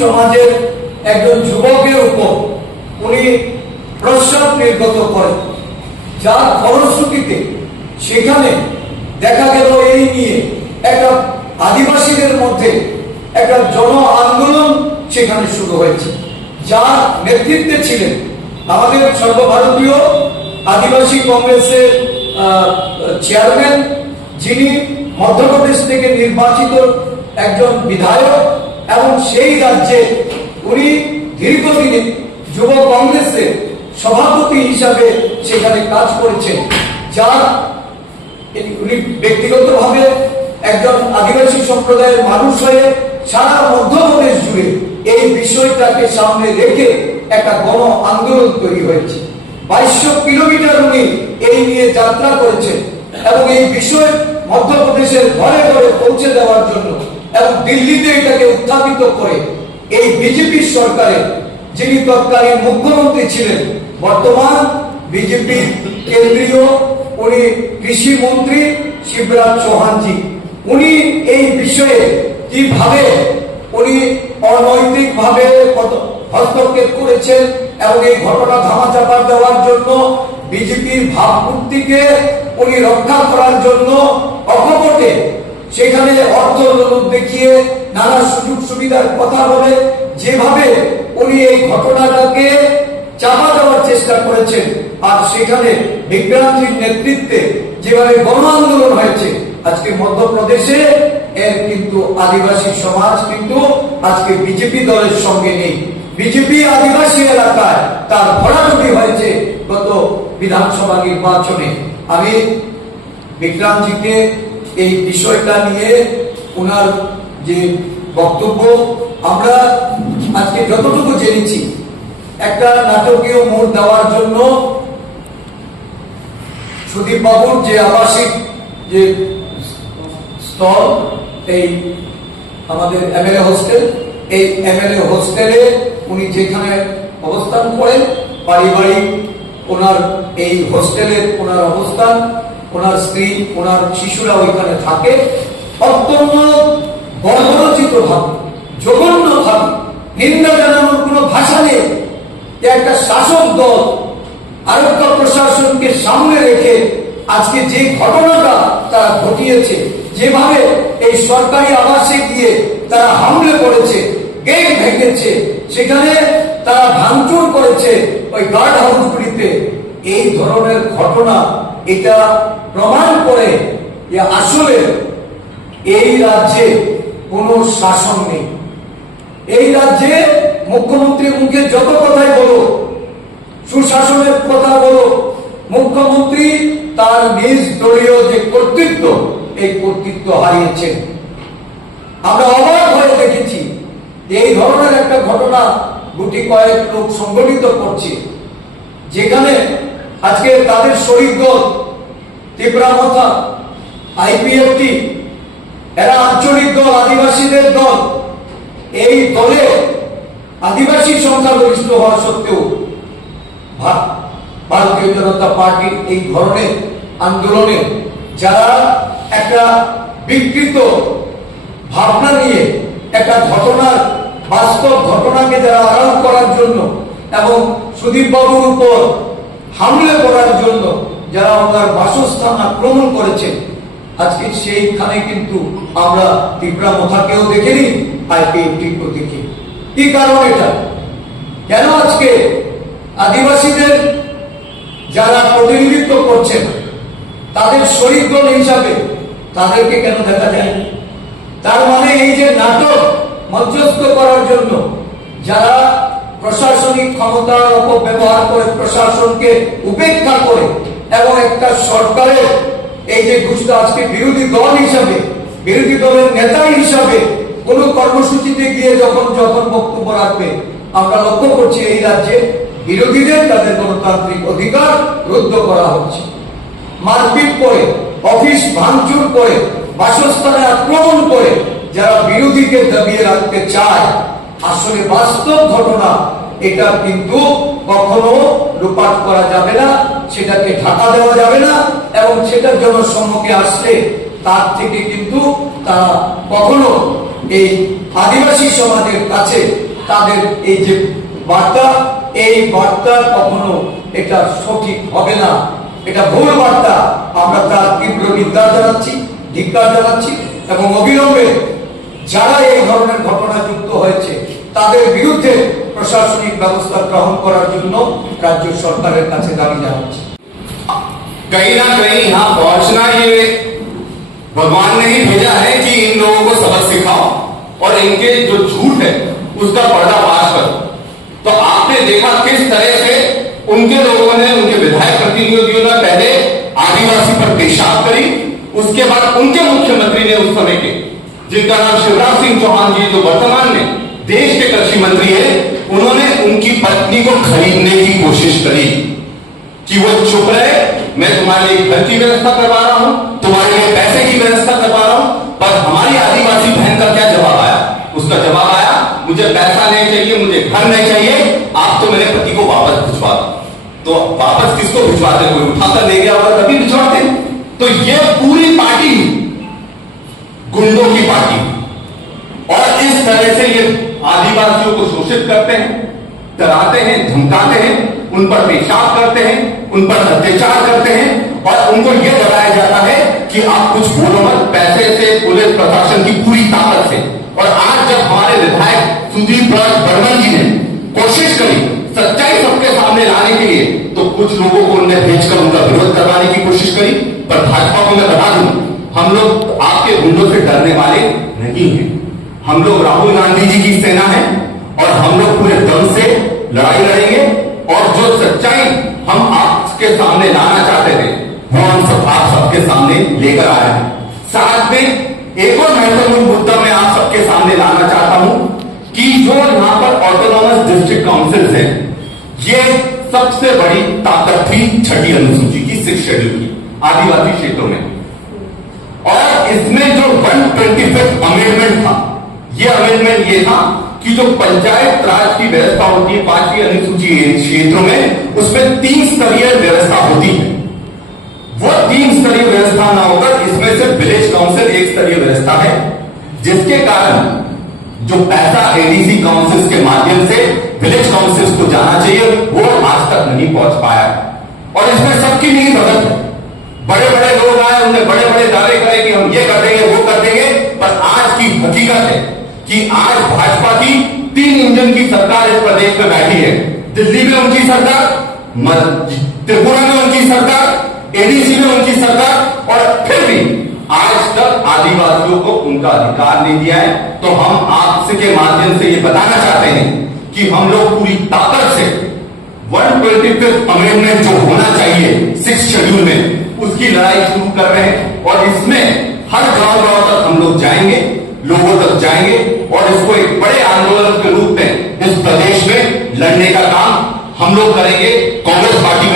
সমাজের একজন যুবকের উপর উনি প্রস্রাব নির্গত করেন, যার ফলশ্রুতিতে সেখানে দেখা গেল এই নিয়ে একটা আদিবাসীদের মধ্যে একটা জন আন্দোলন সেখানে শুরু হয়েছে, যার নেতৃত্বে ছিলেন আমাদের সর্বভারতীয় আদিবাসী কংগ্রেসের চেয়ারম্যান, যিনি মধ্যপ্রদেশ থেকে নির্বাচিত একজন বিধায়ক এবং সেই রাজ্যে উনি দীর্ঘদিনে যুব কংগ্রেসের সভাপতি হিসাবে সেখানে কাজ করেছেন, যার উনি ব্যক্তিগতভাবে একজন আদিবাসী সম্প্রদায়ের মানুষ হয়ে সারা মধ্যপ্রদেশ জুড়ে এই বিষয়টাকে সামনে রেখে একটা গণ আন্দোলন তৈরি হয়েছে। 2200 কিলোমিটার উনি এই নিয়ে যাত্রা করেছেন এবং এই বিষয় মধ্যপ্রদেশের ঘরে ঘরে পৌঁছে দেওয়ার জন্য এবং দিল্লিতে এটাকে উত্থাপিত করে এই বিজেপি সরকারের যিনি তৎকালীন মুখ্যমন্ত্রী ছিলেন, বর্তমান বিজেপি কেন্দ্রীয় উনি কৃষি মন্ত্রী শিবরাজ চৌহানজি, উনি এই বিষয়ে কিভাবে উনি অনৈতিক ভাবে হস্তক্ষেপ করেছেন এবং এই ঘটনা ধামাচাপা দেওয়ার জন্য বিজেপির ভাবমূর্তিকে উনি রক্ষা করার জন্য অকপটে সেখানে অর্থ দেখিয়ে নানা সুযোগ সুবিধার কথা বলে যেভাবে উনি এই ঘটনাটাকে চাপা দেওয়ার চেষ্টা করেছেন, আর সেখানে বিক্রান্তির নেতৃত্বে যেভাবে গণ আন্দোলন হয়েছে আজকে মধ্যপ্রদেশে, এর কিন্তু আদিবাসী সমাজ কিন্তু আজকে বিজেপি দলের সঙ্গে নেই। বিজেপি আদিবাসী এলাকায় তার ভরাডুবি হয়েছে গত বিধানসভা নির্বাচনে। আমি বিক্রান্তজিকে এই বিষয়টা নিয়ে ওনার যে বক্তব্য আমরা আজকে যতটুকু জেনেছি, একটা নাটকীয় মোড় দেওয়ার জন্য সুদীপ বাবুর যে আবাসিক যে স্থল, এই আমাদের এমএলএ হোস্টেল, এই এমএলএ হোস্টেলে উনি যেখানে অবস্থান করেন, পারিবারিক ওনার এই হোস্টেলের ওনার অবস্থান, ওনার স্ত্রী ওনার শিশুরা ওইখানে থাকে, অত্যন্ত বর্বরচিত ভাবে, জঘন্য ভাবে, নিন্দা জানানোর কোনো ভাষা নেই। একটা শাসক দল আরক্ষা প্রশাসনকে সামনে রেখে আজকে যে ঘটনাটা তারা ঘটিয়েছে, যেভাবে এই সরকারি আবাসে গিয়ে তারা হামলে করেছে, গেট ভেঙেছে, সেখানে তারা ভাঙচুর করেছে ওই গার্ড হাউসগুলিতে, এই ধরনের ঘটনা এটা প্রমাণ করে যে আসলে এই রাজ্যে কোনো শাসন নেই। এই রাজ্যে মুখ্যমন্ত্রীর মুখে যত কথাই বলো, সুশাসনের কথা বলো, মুখ্যমন্ত্রী তার নিজ দলীয় যে কর্তৃত্ব, এই কর্তৃত্ব হারিয়েছেন। আমরা অবাক হয়ে দেখেছি এই ধরনের একটা ঘটনা গুটি কয়েক লোক সংগঠিত করছে, যেখানে আজকে তাদের শরিক দল ত্রিপুরামথা, আইপিএফটি, এরা আঞ্চলিক দল, আদিবাসীদের দল, এই দলে আদিবাসী সংখ্যাগরিষ্ঠ হওয়া সত্ত্বেও ভারতীয় জনতা পার্টির এই ধরনের আন্দোলনে যারা একটা বিকৃত ভাবনা নিয়ে একটা ঘটনার বাস্তব ঘটনাকে যারা আড়াল করার জন্য এবং সুদীপ বাবুর উপর হামলে করার জন্য যারা ওনার বাসস্থান আক্রমণ করেছে, আজকে সেইখানে কিন্তু আমরা ত্রিপুরামথাকেও দেখিনি, আইপিএফটিকেও দেখি। কি কারণ এটা? কেন আজকে আদিবাসীদের যারা প্রতিনিধিত্ব করছেন তাদের শরিক দল হিসাবে তাদেরকে কেন দেখা যায়? তার মানে এই যে নাটক মধ্যস্থ করার জন্য যারা প্রশাসনিক ক্ষমতার অপব্যবহার করে, প্রশাসনকে উপেক্ষা করে এবং একটা সরকারের এই যে ঘোষণা আজকে বিরোধী দল হিসাবে, বিরোধী দলের নেতা হিসাবে কোন কর্মসূচিতে গিয়ে যখন বক্তব্য রাখবে, আমরা লক্ষ্য করছি এই রাজ্যে বিরোধীদের তাদের গণতান্ত্রিক অধিকার রুদ্ধ করা হচ্ছে। মারপিট করে, অফিস ভাঙচুর করে, বাসস্থানে আক্রমণ করে যারা বিরোধীকে দাবিয়ে রাখতে চায়, আসলে বাস্তব ঘটনা এটা কিন্তু কখনো লুপাট করা যাবে না, সেটাকে ঢাকা দেওয়া যাবে না, এবং সেটার জন্য সম্মুখে আসলে তার থেকে কিন্তু তারা কখনো এই আদিবাসী সমাজের কাছে তাদের এই যে বার্তা, এই বার্তা কখনো এটা সঠিক হবে না, এটা ভুল বার্তা। আমরা তার তীব্র নিন্দা জানাচ্ছি, ধিক্কার জানাচ্ছি এবং অবিলম্বে যারা এই ধরনের ঘটনা যুক্ত হয়েছে তাদের বিরুদ্ধে প্রশাসনিক ব্যবস্থা গ্রহণ করার জন্য রাজ্য সরকারের কাছে দাবি জানাচ্ছি। कहीं ना कहीं यहाँ पहुंचना ये भगवान ने ही भेजा है कि इन लोगों को सबक सिखाओ और इनके जो झूठ है उसका पर्दाफाश करो। तो आपने देखा किस तरह से उनके लोगों ने, उनके विधायक प्रतिनिधियों ने पहले आदिवासी पर पेशाब करी, उसके बाद उनके मुख्यमंत्री ने उस समय के, जिनका नाम शिवराज सिंह चौहान जी, जो वर्तमान में देश के कृषि मंत्री है, उन्होंने उनकी पत्नी को खरीदने की कोशिश करी कि वो चुप रहे, मैं तुम्हारे लिए घर की व्यवस्था करवा रहा हूं, तुम्हारे लिए पैसे की व्यवस्था करवा रहा हूं। पर हमारी आदिवासी बहन का क्या जवाब आया? उसका जवाब आया, मुझे पैसा नहीं चाहिए, मुझे घर नहीं चाहिए, आप तो मेरे पति को वापस भिजवा दो। तो वापस किसको भिजवाते? कोई उठाकर ले गया होगा तभी भिजवाते। तो ये पूरी पार्टी गुंडों की पार्टी, और इस तरह से ये आदिवासियों को शोषित करते हैं, डराते हैं, धमकाते हैं, उन पर पेशाब करते हैं, उन पर अत्याचार करते हैं, और उनको यह डराया जाता है कि आप कुछ बोलो मत, पैसे से, पुलिस प्रशासन की पूरी ताकत से। और आज जब हमारे विधायक सुदीप राज बर्मन जी ने कोशिश करी सच्चाई सबके सामने लाने के लिए, तो कुछ लोगों को उन्हें भेजकर उनका विरोध करवाने की कोशिश करी। पर भाजपा को मैं बता दूं, हम लोग आपके गुंडों से डरने वाले नहीं हैं। हम लोग राहुल गांधी जी की सेना है और हम लोग पूरे दम से लड़ाई लड़ेंगे, और जो सच्चाई हम आपके सामने लाना चाहते थे वो हम सब आप सबके सामने लेकर आए हैं। साथ में एक और महत्वपूर्ण मुद्दा मैं आप सबके सामने लाना चाहता हूं कि जो यहां पर ऑटोनॉमस डिस्ट्रिक्ट काउंसिल है, ये सबसे बड़ी ताकत थी छठी अनुसूची की, 6 शेड्यूल की आदिवासी क्षेत्रों में। और इसमें जो 125th अमेंडमेंट था, ये अमेंडमेंट ये था कि जो पंचायत राज की व्यवस्था होती है 5वीं अनुसूची क्षेत्रों में, उसमें 3 स्तरीय व्यवस्था होती है। वो 3 स्तरीय व्यवस्था ना होकर इसमें से विलेज काउंसिल 1 स्तरीय व्यवस्था है, जिसके कारण जो पैसा एडीसी काउंसिल के माध्यम से विलेज काउंसिल को जाना चाहिए वो आज तक नहीं पहुंच पाया। और इसमें सबकी नहीं मदद है, बड़े बड़े लोग आए, उन्हें बड़े बड़े दावे करे कि हम ये कर देंगे, वो कर देंगे, पर आज की हकीकत है कि आज भाजपा की 3 इंजन की सरकार इस प्रदेश में बैठी है। दिल्ली में उनकी सरकार, त्रिपुरा में उनकी सरकार, एडीसी में उनकी सरकार, और फिर भी आज तक आदिवासियों को उनका अधिकार नहीं दिया है। तो हम आपसे के माध्यम से ये बताना चाहते हैं कि हम लोग पूरी ताकत से 125th अमेंडमेंट जो होना चाहिए 6 शेड्यूल में, उसकी लड़ाई शुरू कर रहे हैं। और इसमें हर गांव तक हम लोग जाएंगे, लोगों तक जाएंगे, और इसको एक बड़े आंदोलन के रूप में इस प्रदेश में लड़ने का काम हम लोग करेंगे। कांग्रेस पार्टी